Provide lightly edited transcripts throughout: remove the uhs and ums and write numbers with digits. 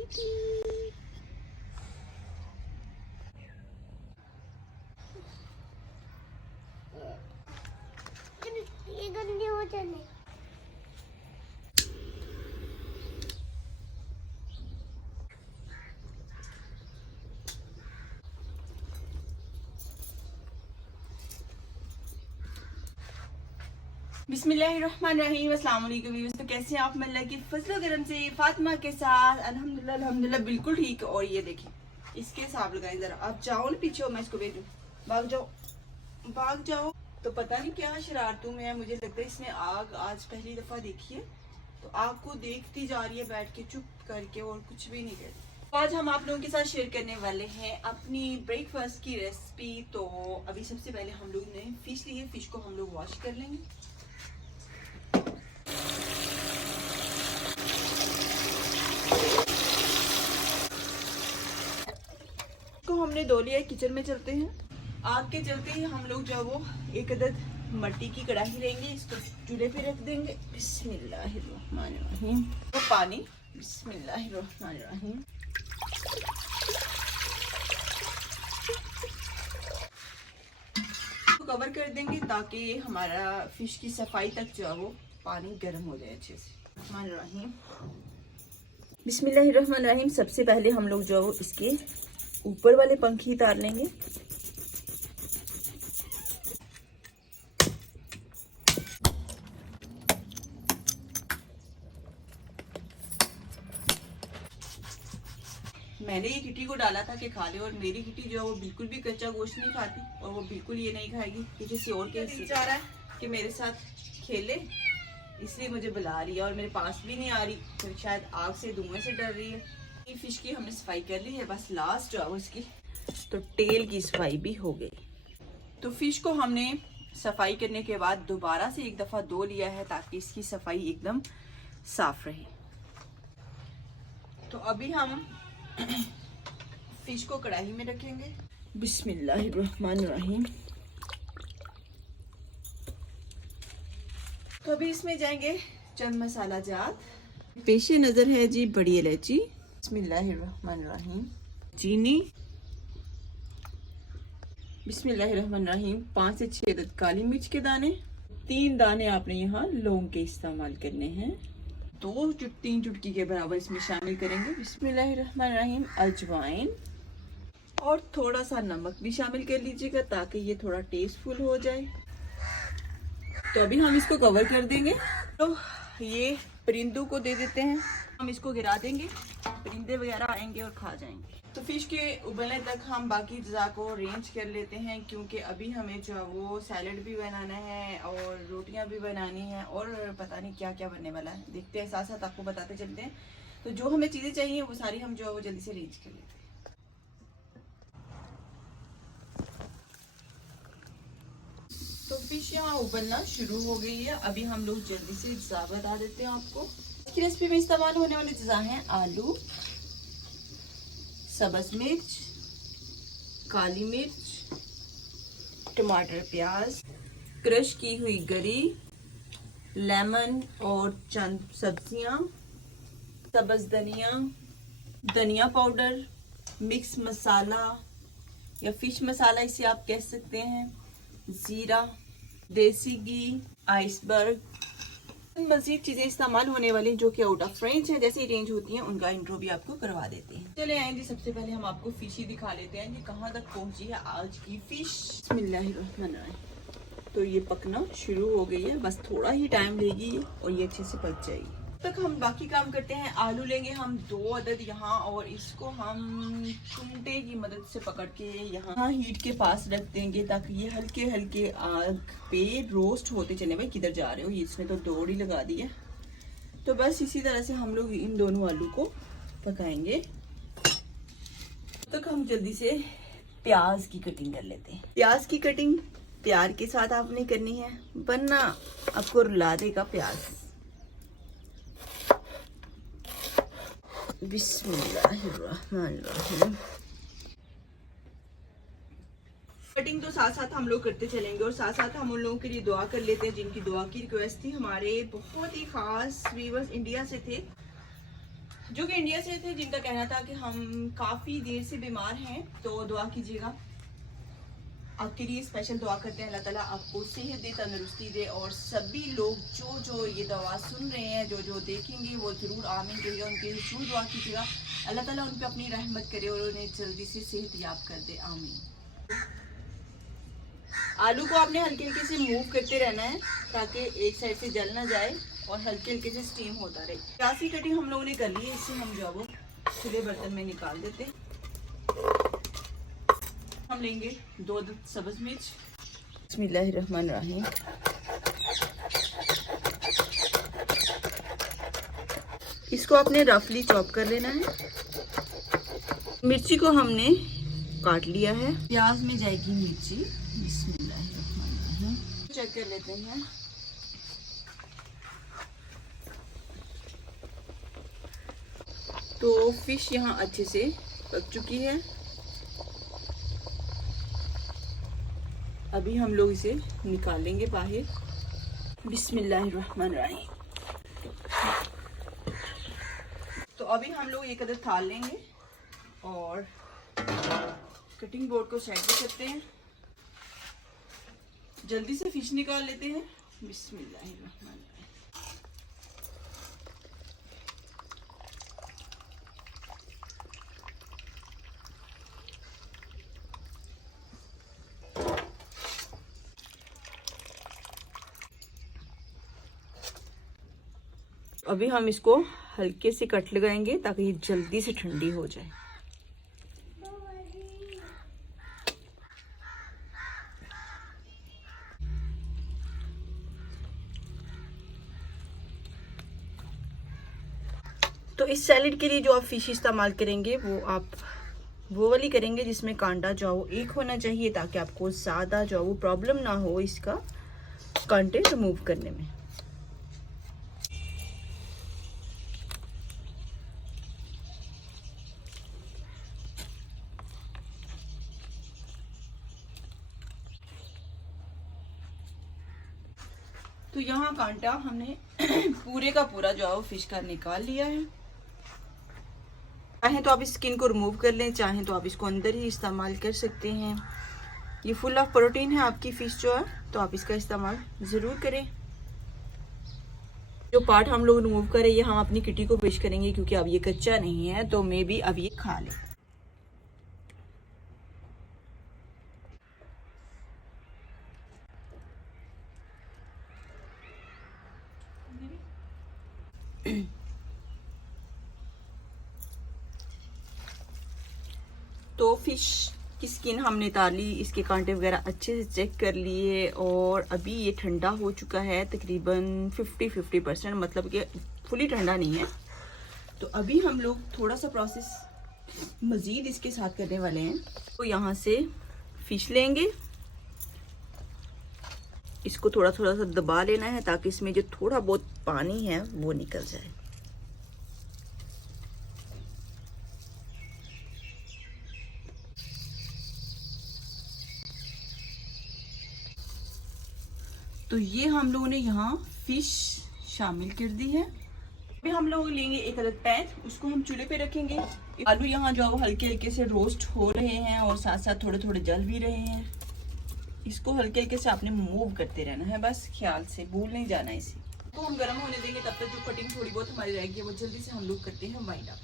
Kitty. ये गंदे हो जाने। बिस्मिल्लाहिर्रहमानिर्रहीम। अस्सलाम वालेकुम व्यूअर्स। तो कैसे हैं आप? मैं अल्लाह की फजल करम से फातिमा के साथ अल्हम्दुलिल्लाह बिल्कुल ठीक। और ये देखिए इसके हिसाब लगाए जरा। आप जाओ ना पीछे, मैं इसको भेजूं। भाग जाओ भाग जाओ। तो पता नहीं क्या शरारतों में है, मुझे लगता है इसने आग आज पहली दफा देखी है, तो आग को देखती जा रही है बैठ के चुप करके और कुछ भी नहीं करती। आज हम आप लोगों के साथ शेयर करने वाले हैं अपनी ब्रेकफास्ट की रेसिपी। तो अभी सबसे पहले हम लोग ने फिश ली है, फिश को हम लोग वॉश कर लेंगे। को हमने धो लिया है। किचन में चलते हैं। आग के चलते ही हम लोग जो है वो एक अदद मट्टी की कढ़ाई लेंगे, इसको चूल्हे पे रख देंगे। बिस्मिल्लाहिर्रहमानिर्रहीम। तो पानी, बिस्मिल्लाहिर्रहमानिर्रहीम। तो कवर कर देंगे ताकि हमारा फिश की सफाई तक जो है वो पानी गर्म हो जाए अच्छे से। बिस्मिल्लाहिर्रहमानिर्रहीम। सबसे पहले हम लोग जो है वो इसके ऊपर वाले पंखी उतार लेंगे। मैंने ये किटी को डाला था कि खा ले, और मेरी किटी जो है वो बिल्कुल भी कच्चा गोश्त नहीं खाती, और वो बिल्कुल ये नहीं खाएगी कि किसी और के चाह रहा है कि मेरे साथ खेले, इसलिए मुझे बुला रही है और मेरे पास भी नहीं आ रही। फिर शायद आग से धुएं से डर रही है। ये फिश की हमने सफाई कर ली है, बस लास्ट जो है इसकी तो टेल की सफाई भी हो गई। तो फिश को हमने सफाई करने के बाद दोबारा से एक दफा धो लिया है ताकि इसकी सफाई एकदम साफ रहे। तो अभी हम फिश को कढ़ाई में रखेंगे। बिस्मिल्लाहिर्रहमानिर्रहीम। तो अभी इसमें जाएंगे चंद मसाला जात। पेशे नजर है जी बड़ी इलायची, बिस्मिल्लाहिर्रहमानिर्रहीम। चीनी, बिस्मिल्लाहिर्रहमानिर्रहीम। 5 से 6 अदद काली मिर्च के दाने। 3 दाने आपने यहाँ लौंग के इस्तेमाल करने हैं। 3 चुटकी के बराबर इसमें शामिल करेंगे। बिस्मिल्लाहिर्रहमानिर्रहीम। अजवाइन और थोड़ा सा नमक भी शामिल कर लीजिएगा ताकि ये थोड़ा टेस्टफुल हो जाए। तो अभी हम इसको कवर कर देंगे। तो ये परिंदों को दे देते हैं, हम इसको गिरा देंगे, परिंदे वगैरह आएंगे और खा जाएंगे। तो फिश के उबलने तक हम बाकी अज़ा को अरेंज कर लेते हैं, क्योंकि अभी हमें जो है वो सैलड भी बनाना है और रोटियां भी बनानी है और पता नहीं क्या क्या बनने वाला है। देखते हैं, साथ साथ आपको बताते चलते हैं। तो जो हमें चीज़ें चाहिए वो सारी हम जो है वो जल्दी से अरेंज कर लेते हैं। तो फिश यहाँ उबलना शुरू हो गई है। अभी हम लोग जल्दी से अज़ा बता देते हैं आपको। इसकी रेसिपी में इस्तेमाल होने वाले अज़ा हैं आलू, सब्ज़ मिर्च, काली मिर्च, टमाटर, प्याज, क्रश की हुई गरी, लेमन और चंद सब्जियां, सब्ज़ धनिया, धनिया पाउडर, मिक्स मसाला या फिश मसाला इसे आप कह सकते हैं, जीरा, देसी घी, आइसबर्ग। मजीद चीजें इस्तेमाल होने वाली जो कि आउट ऑफ रेंज है, जैसे रेंज होती हैं उनका इंट्रो भी आपको करवा देते हैं। चले आए जी, सबसे पहले हम आपको फिश ही दिखा लेते हैं कि कहाँ तक पहुंची है आज की फिश। बिस्मिल्लाहिर्रहमानिर्रहीम। तो ये पकना शुरू हो गई है, बस थोड़ा ही टाइम लेगी और ये अच्छे से पक जाएगी। तक हम बाकी काम करते हैं। आलू लेंगे हम 2 अदद यहाँ, और इसको हम चुमटे की मदद से पकड़ के यहाँ हीट के पास रख देंगे ताकि ये हल्के हल्के आग पे रोस्ट होते चले। भाई किधर जा रहे हो? इसमें तो दौड़ ही लगा दी है। तो बस इसी तरह से हम लोग इन दोनों आलू को पकाएंगे। तक हम जल्दी से प्याज की कटिंग कर लेते हैं। प्याज की कटिंग प्यार के साथ आपने करनी है, वरना आपको रुला देगा प्याज। बिस्मिल्लाहिर्रहमानिर्रहीम। कटिंग तो साथ साथ हम लोग करते चलेंगे, और साथ साथ हम उन लोगों के लिए दुआ कर लेते हैं जिनकी दुआ की रिक्वेस्ट थी। हमारे बहुत ही खास व्यूअर्स इंडिया से थे, जो कि इंडिया से थे, जिनका कहना था कि हम काफ़ी देर से बीमार हैं, तो दुआ कीजिएगा। आपके लिए स्पेशल दुआ करते हैं, अल्लाह ताला आपको सेहत दे, तंदुरुस्ती दे। और सभी लोग जो ये दवा सुन रहे हैं, जो देखेंगे, वो ज़रूर आमीन कहिएगा, उनके लिए ज़रूर दुआ कीजिएगा। अल्लाह ताला उन पर अपनी रहमत करे और उन्हें जल्दी से सेहत याब कर दे, आमीन। आलू को आपने हल्के हल्के से मूव करते रहना है ताकि एक साइड से जल ना जाए और हल्के हल्के से स्टीम होता रहे। प्याज की कटिंग हम लोगों ने कर ली है, इससे हम जो है वो खुले बर्तन में निकाल देते हैं। हम लेंगे 2 सब्ज मिर्च। बिस्मिल्लाहिर्रहमानिर्रहीम। इसको आपने रफली चॉप कर लेना है। मिर्ची को हमने काट लिया है। प्याज में जाएगी मिर्ची। बिस्मिल्लाहिर्रहमानिर्रहीम। चेक कर लेते हैं। तो फिश यहाँ अच्छे से पक चुकी है। अभी हम लोग इसे निकाल लेंगे बाहर। बिस्मिल्लाहिर्रहमानिर्रहीम। तो अभी हम लोग एक अदर थाल लेंगे और कटिंग बोर्ड को साइड पे करते हैं। जल्दी से फिश निकाल लेते हैं। बिस्मिल्लाहिर्रहमानिर्रहीम। अभी हम इसको हल्के से कट लगाएंगे ताकि ये जल्दी से ठंडी हो जाए। तो इस सैलेड के लिए जो आप फिश इस्तेमाल करेंगे वो वाली करेंगे जिसमें कांटा जो वो एक होना चाहिए, ताकि आपको ज़्यादा जो वो प्रॉब्लम ना हो इसका कांटे रिमूव करने में। तो यहाँ कांटा हमने पूरे का पूरा जो है वो फिश का निकाल लिया है। चाहें तो आप इस स्किन को रिमूव कर लें, चाहें तो आप इसको अंदर ही इस्तेमाल कर सकते हैं। ये फुल ऑफ प्रोटीन है आपकी फिश जो है, तो आप इसका इस्तेमाल ज़रूर करें। जो पार्ट हम लोग रिमूव करें ये हम अपनी किटी को पेश करेंगे, क्योंकि अब ये कच्चा नहीं है, तो मे बी अब ये खा ले। तो फिश की स्किन हमने उतार ली, इसके कांटे वगैरह अच्छे से चेक कर लिए और अभी ये ठंडा हो चुका है तकरीबन 50% मतलब कि फुली ठंडा नहीं है। तो अभी हम लोग थोड़ा सा प्रोसेस मज़ीद इसके साथ करने वाले हैं। तो यहाँ से फिश लेंगे, इसको थोड़ा थोड़ा सा दबा लेना है ताकि इसमें जो थोड़ा बहुत पानी है वो निकल जाए। तो ये हम लोगों ने यहाँ फिश शामिल कर दी है। अभी हम लोग लेंगे एक अलग पैन, उसको हम चूल्हे पे रखेंगे। आलू यहाँ जो हल्के हल्के से रोस्ट हो रहे हैं और साथ साथ थोड़े थोड़े जल भी रहे हैं। इसको हल्के हल्के से आपने मूव करते रहना है, बस ख्याल से, भूल नहीं जाना इसे। तो हम गर्म होने देंगे, तब तक जो कटिंग थोड़ी बहुत हमारी रहेगी वो जल्दी से हम लोग करते हैं वाइंड अप।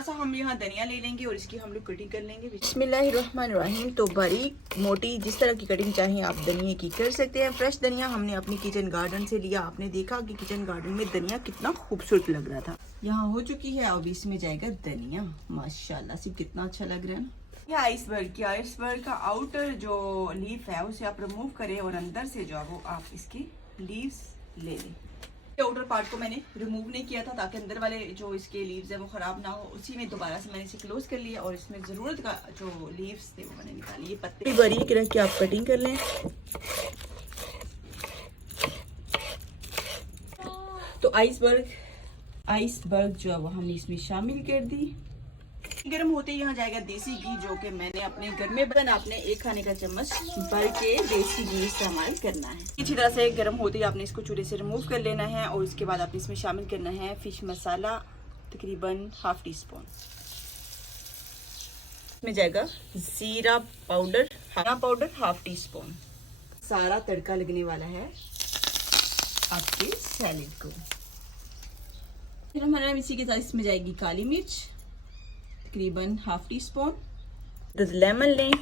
ऐसा हम यहाँ धनिया ले लेंगे और इसकी हम लोग कटिंग कर लेंगे। बिस्मिल्लाहिर्रहमानिर्रहीम। तो बारीक मोटी जिस तरह की कटिंग चाहें आप धनिया की कर सकते हैं। फ्रेश धनिया हमने अपनी किचन गार्डन से लिया। आपने देखा कि किचन गार्डन में धनिया कितना खूबसूरत लग रहा था। यहाँ हो चुकी है, अब इसमें जाएगा धनिया। माशाल्लाह से कितना अच्छा लग रहा है ना। ये आइसबर्ग का आउटर जो लीफ है उसे आप रिमूव करें और अंदर से जो है वो आप इसकी लीव्स ले लें। आउटर पार्ट को मैंने रिमूव नहीं किया था ताकि अंदर वाले जो इसके लीव्स है वो ख़राब ना हो। उसी में दोबारा से मैंने इसे क्लोज कर लिया और इसमें ज़रूरत का जो लीव्स थे वो मैंने निकाली। ये पत्ते बारीक रख के आप कटिंग कर लें। तो आइसबर्ग जो है वो हमने इसमें शामिल कर दी। गर्म होते ही यहाँ जाएगा देसी घी, जो कि मैंने अपने घर में बना। आपने 1 खाने का चम्मच भर के देसी घी इस्तेमाल करना है। अच्छी तरह से गर्म होते ही आपने इसको चूल्हे से रिमूव कर लेना है और उसके बाद आपने इसमें शामिल करना है फिश मसाला तकरीबन हाफ टी स्पून। इसमें जाएगा जीरा पाउडर, हरा पाउडर हाफ टी स्पून। सारा तड़का लगने वाला है आपके सैलेड को। फिर हमारा इसी के साथ इसमें जाएगी काली मिर्च तकरीबन हाफ टी स्पून। लेमन लें,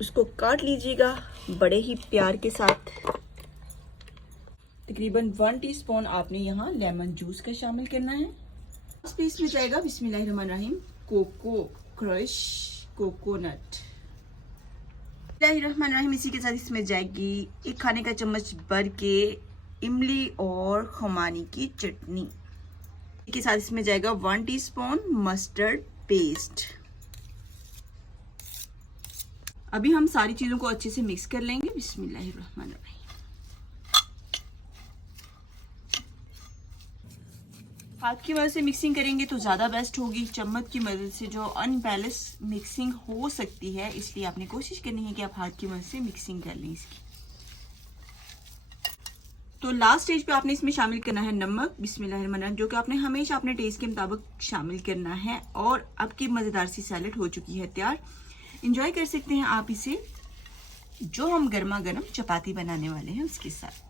उसको काट लीजिएगा बड़े ही प्यार के साथ। तकरीबन 1 टीस्पून आपने यहाँ लेमन जूस का शामिल करना है। इसमें जाएगा बिस्मिल्लाहिर्रहमानिर्रहीम कोको क्रश कोकोनट। बिस्मिल्लाहिर्रहमानिर्रहीम। इसी के साथ इसमें जाएगी 1 खाने का चम्मच भर के इमली और खुमानी की चटनी। इसके साथ इसमें जाएगा 1 टीस्पून मस्टर्ड पेस्ट। अभी हम सारी चीजों को अच्छे से मिक्स कर लेंगे। बिस्मिल्लाहिर्रहमानिर्रहीम। हाथ की मदद से मिक्सिंग करेंगे तो ज़्यादा बेस्ट होगी। चम्मच की मदद से जो अनबैलेंस मिक्सिंग हो सकती है, इसलिए आपने कोशिश करनी है कि आप हाथ की मदद से मिक्सिंग कर लें इसकी। तो लास्ट स्टेज पे आपने इसमें शामिल करना है नमक बिस्मिल्लाहिर्रहमानिर्रहीम, जो कि आपने हमेशा अपने टेस्ट के मुताबिक शामिल करना है। और आपकी मज़ेदार सी सैलेड हो चुकी है तैयार। इंजॉय कर सकते हैं आप इसे, जो हम गर्मा गर्म चपाती बनाने वाले हैं उसके साथ।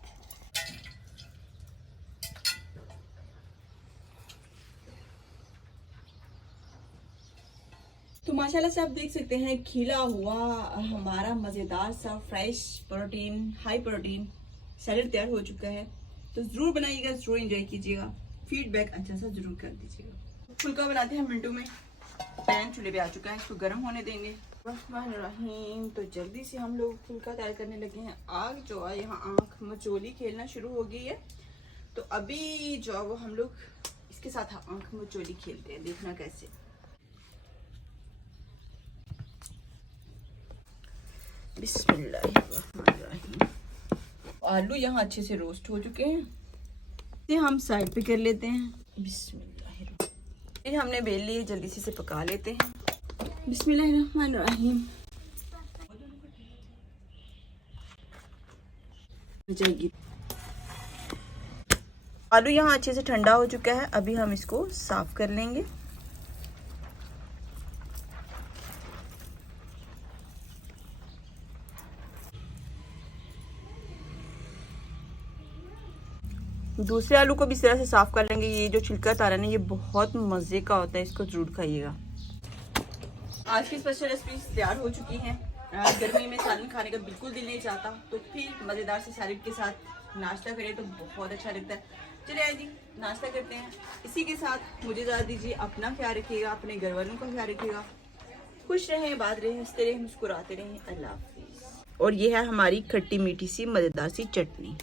तो माशाल्लाह से आप देख सकते हैं खिला हुआ हमारा मज़ेदार सा fresh protein high protein salad तैयार हो चुका है। तो ज़रूर बनाइएगा, ज़रूर एंजॉय कीजिएगा, फीडबैक अच्छा सा ज़रूर कर दीजिएगा। फुल्का बनाते हैं मिनटों में। पैन चूल्हे पे आ चुका है, इसको गर्म होने देंगे। रहमान। तो जल्दी से हम लोग फुल्का तैयार करने लगे हैं। आग जो है यहाँ आँख मचोली खेलना शुरू हो गई है। तो अभी जो है वो हम लोग इसके साथ आँख मचोली खेलते हैं, देखना कैसे। बिस्मिल्लाहिर्रहमानिर्रहीम। आलू यहाँ अच्छे से रोस्ट हो चुके हैं, इसे हम साइड पे कर लेते हैं। बिस्मिल्लाहिर्रहमानिर्रहीम। ये हमने बेल लिए, जल्दी से इसे पका लेते हैं। बिस्मिल्लाहिर्रहमानिर्रहीम। जाएगी। आलू यहाँ अच्छे से ठंडा हो चुका है, अभी हम इसको साफ कर लेंगे। दूसरे आलू को भी इस तरह से साफ कर लेंगे। ये जो छिलका तारा है ये बहुत मजे का होता है, इसको जरूर खाइएगा। आज की स्पेशल रेसिपी तैयार हो चुकी हैं। गर्मी में सालन खाने का बिल्कुल दिल नहीं चाहता, तो फिर मज़ेदार से सैलेड के साथ नाश्ता करें तो बहुत अच्छा लगता है। चलिए आइए नाश्ता करते हैं। इसी के साथ मुझे इजाज़त दीजिए। अपना ख्याल रखिएगा, अपने घर वालों का ख्याल रखिएगा। खुश रहें, बात रहें, हंसते रहें, मुस्कुराते रहें। अल्लाह हाफिज़। और ये है हमारी खट्टी मीठी सी मज़ेदार सी चटनी।